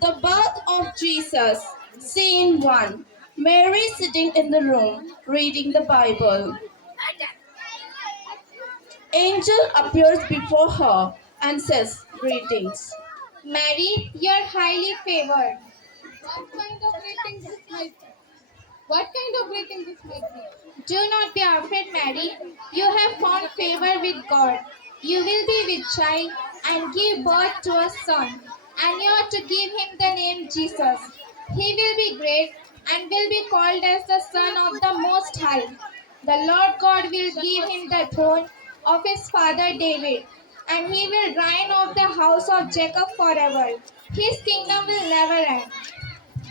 The birth of Jesus. Scene 1. Mary sitting in the room reading the Bible. Angel appears before her and says, "Greetings." Mary, you're highly favored. What kind of greeting this might be? What kind of greeting this might be? Do not be afraid, Mary. You have found favor with God. You will be with child and give birth to a son, and you are to give him the name Jesus. He will be great and will be called as the Son of the Most High. The Lord God will give him the throne of his father David, and he will reign over the house of Jacob forever. His kingdom will never end.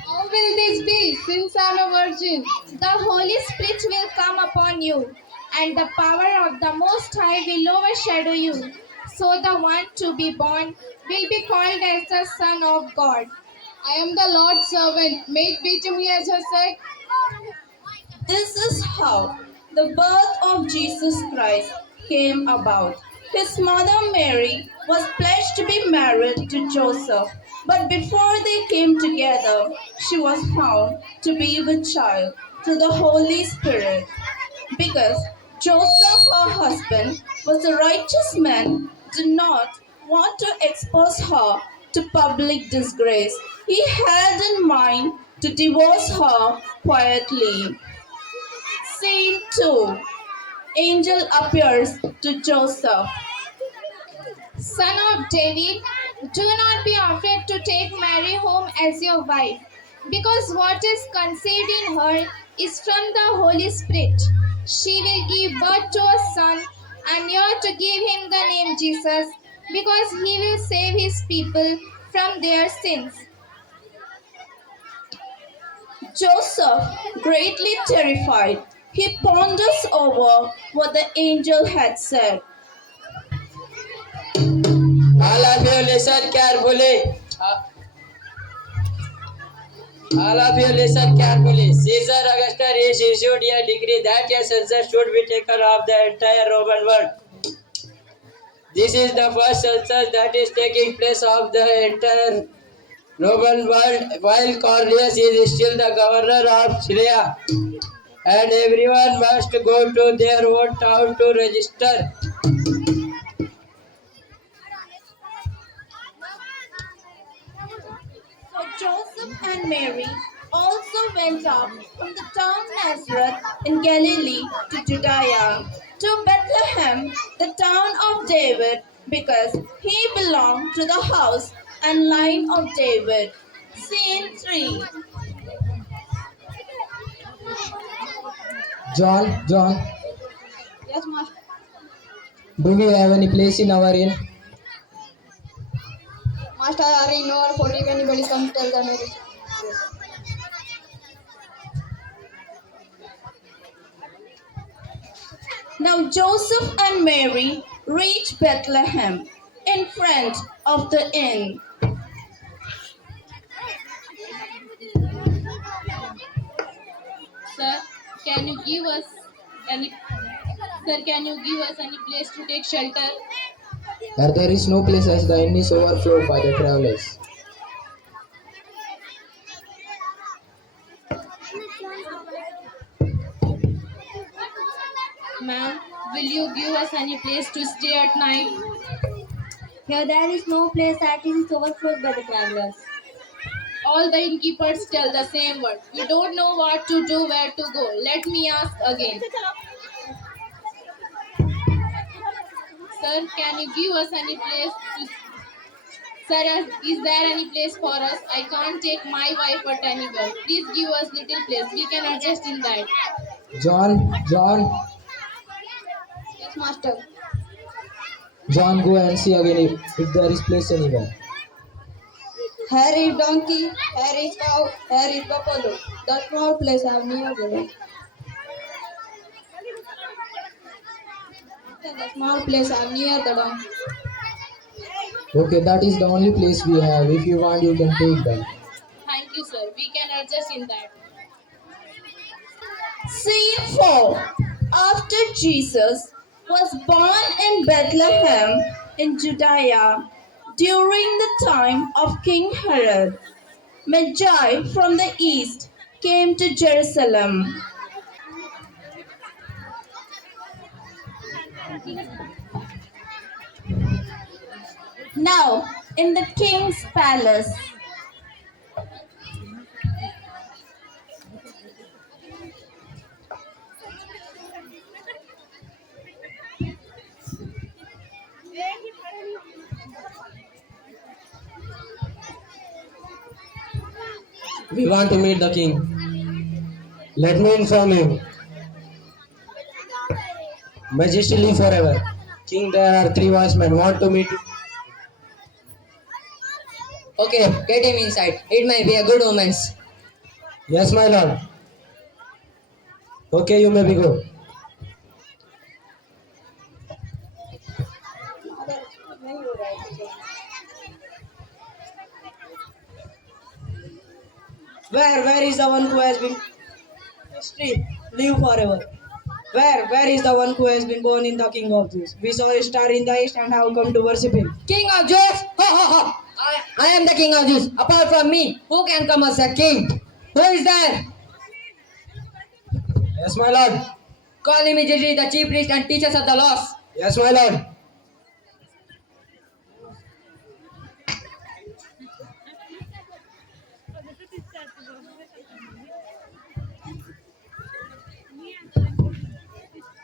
How will this be, since I am a virgin? The Holy Spirit will come upon you, and the power of the Most High will overshadow you. So the one to be born will be called as the Son of God. I am the Lord's servant. May it be to me as you said. This is how the birth of Jesus Christ came about. His mother Mary was pledged to be married to Joseph, but before they came together, she was found to be with child to the Holy Spirit. Because Joseph, her husband, was a righteous man, did not want to expose her to public disgrace. He had in mind to divorce her quietly. Scene 2. Angel appears to Joseph. Son of David, do not be afraid to take Mary home as your wife, because what is conceived in her is from the Holy Spirit. She will give birth to a son, and you are to give him the name Jesus, because he will save his people from their sins. Joseph, greatly terrified, he ponders over what the angel had said. All of you listen carefully. All of you listen carefully. Caesar Augustus is issued a decree that a census should be taken of the entire Roman world. This is the first census that is taking place of the entire Roman world, while Cornelius is still the governor of Syria, and everyone must go to their own town to register. So Joseph and Mary also went up from the town Nazareth in Galilee to Judea, to Bethlehem, the town of David, because he belonged to the house and line of David. Scene 3. John, Yes, Master. do we have any place in our inn? Master, are in or for if anybody comes, tell the Mary. Now Joseph and Mary reached Bethlehem in front of the inn. Sir, can you give us any Sir, can you give us any place to take shelter? There is no place as the inn is overflowed by the travelers. Ma'am, will you give us any place to stay at night? Here there is no place that is overflowed by the travelers. All the innkeepers tell the same word. We don't know what to do, where to go. Let me ask again. Sir, can you give us any place to Sir, is there any place for us? I can't take my wife at anywhere. Please give us little place. We can adjust in that. John, Yes, master. John, go and see again if there is place anywhere. Here is donkey, here is cow, here is buffalo. The small place I have near there. The small place I have near the donkey. Okay, that is the only place we have. If you want, you can take that. Thank you, sir. We can adjust in that. Scene 4. After Jesus was born in Bethlehem in Judea, During the time of King Herod, Magi from the east came to Jerusalem. Now, in the king's palace, We want to meet the king. Let me inform you. Majesty live forever. King, there are three wise men. Want to meet you? Okay, get him inside. It may be a good omen. Yes, my lord. Okay, you may be go. Where is the one who has been history live forever? Where is the one who has been born in the King of Jews? We saw a star in the east and have come to worship him. King of Jews? Ho ho ho! I am the king of Jews. Apart from me, who can come as a king? Who is there? Yes, my lord. Call immediately the chief priest and teachers of the laws. Yes, my lord.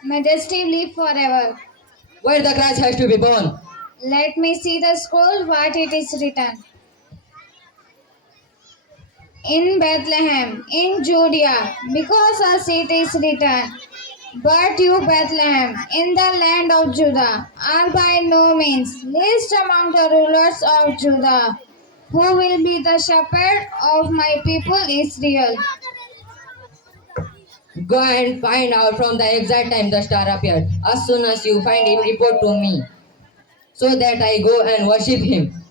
Majesty live forever. Where the Christ has to be born. Let me see the scroll, what it is written. In Bethlehem, in Judea, because as it is written, but you, Bethlehem, in the land of Judah, are by no means least among the rulers of Judah, who will be the shepherd of my people Israel. Go and find out from the exact time the star appeared. As soon as you find him, report to me, so that I go and worship him.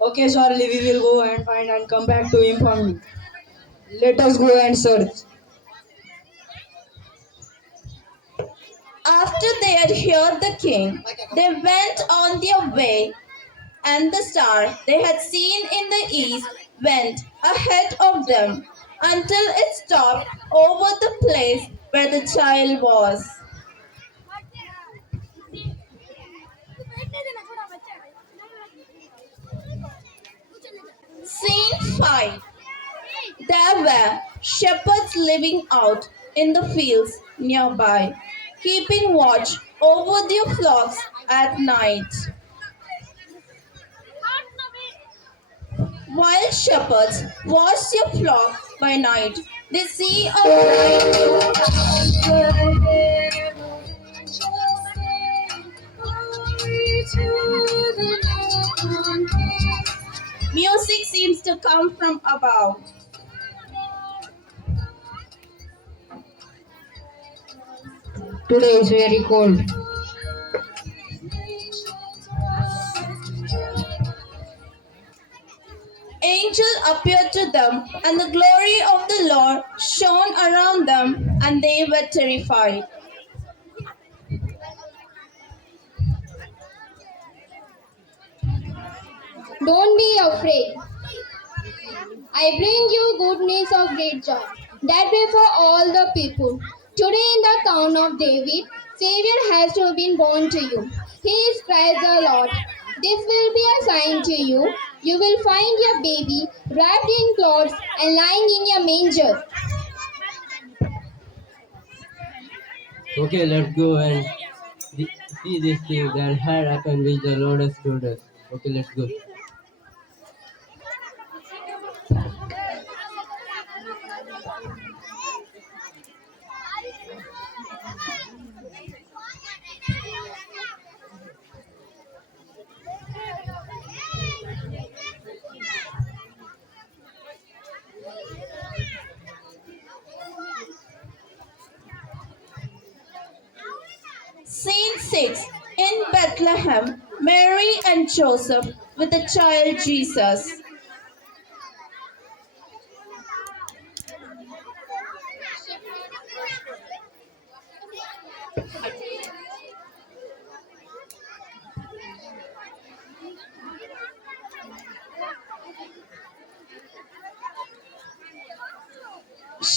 Okay, Charlie, we will go and find and come back to inform you. Let us go and search. after they had heard the king, they went on their way, and the star they had seen in the east went ahead of them until it stopped over the place where the child was. Scene 5. There were shepherds living out in the fields nearby, keeping watch over their flocks at night. While shepherds watch their flock by night, they see a bright new music seems to come from above. Today is very cold. Angel appeared to them, and the glory of the Lord shone around them, and they were terrified. Don't be afraid. I bring you good news of great joy, that way for all the people. Today in the town of David, Savior has to been born to you. He is Christ the Lord. This will be a sign to you. You will find your baby wrapped in cloths and lying in a manger. Okay, let's go and see this thing that had happened which the Lord has told us. Okay, let's go. Scene 6. In Bethlehem, Mary and Joseph with the child Jesus.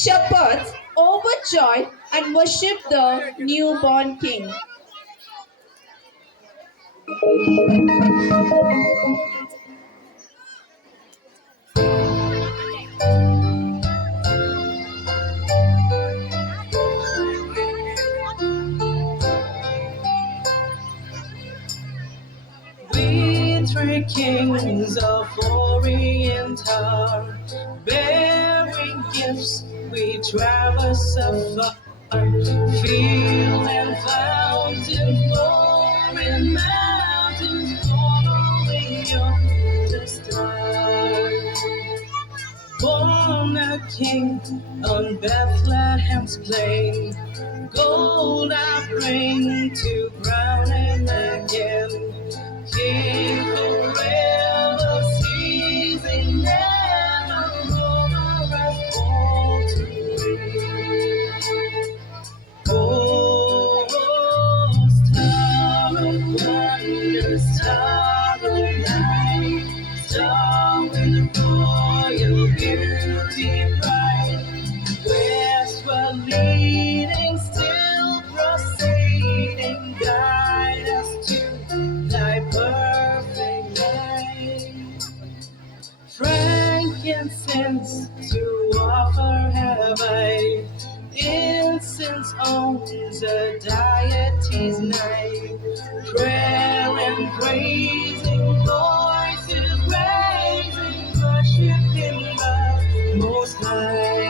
Shepherds, overjoyed, and worshipped the newborn king. We three kings of Orient are bearing gifts. We traverse afar, fields and fountains, foreign mountains, following your star. Born a king on Bethlehem's plain, gold I bring to crown him again. King forever, ceasing never, over us all to reign. Oh, star of wonder, star of light, star with royal beauty bright, westward leading, still proceeding, guide us to thy perfect light. Frankincense to offer have I, incense owns a deity's night. Prayer and praising voices raising, worshiping the Most High.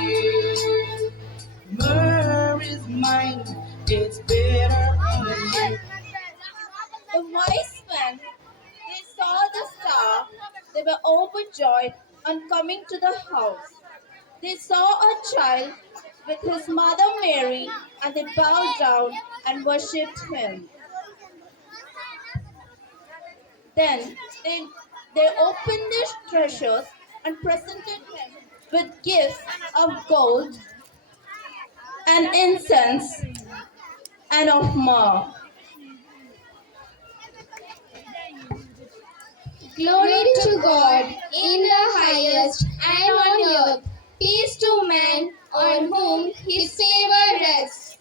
Myrrh is mine, it's bitter honey. The wise men, they saw the star, they were overjoyed on coming to the house. They saw a child with his mother Mary, and they bowed down and worshipped him. Then they opened their treasures and presented him with gifts of gold and incense and of myrrh. Glory to God in the highest, and on earth peace to man on whom his favor rests.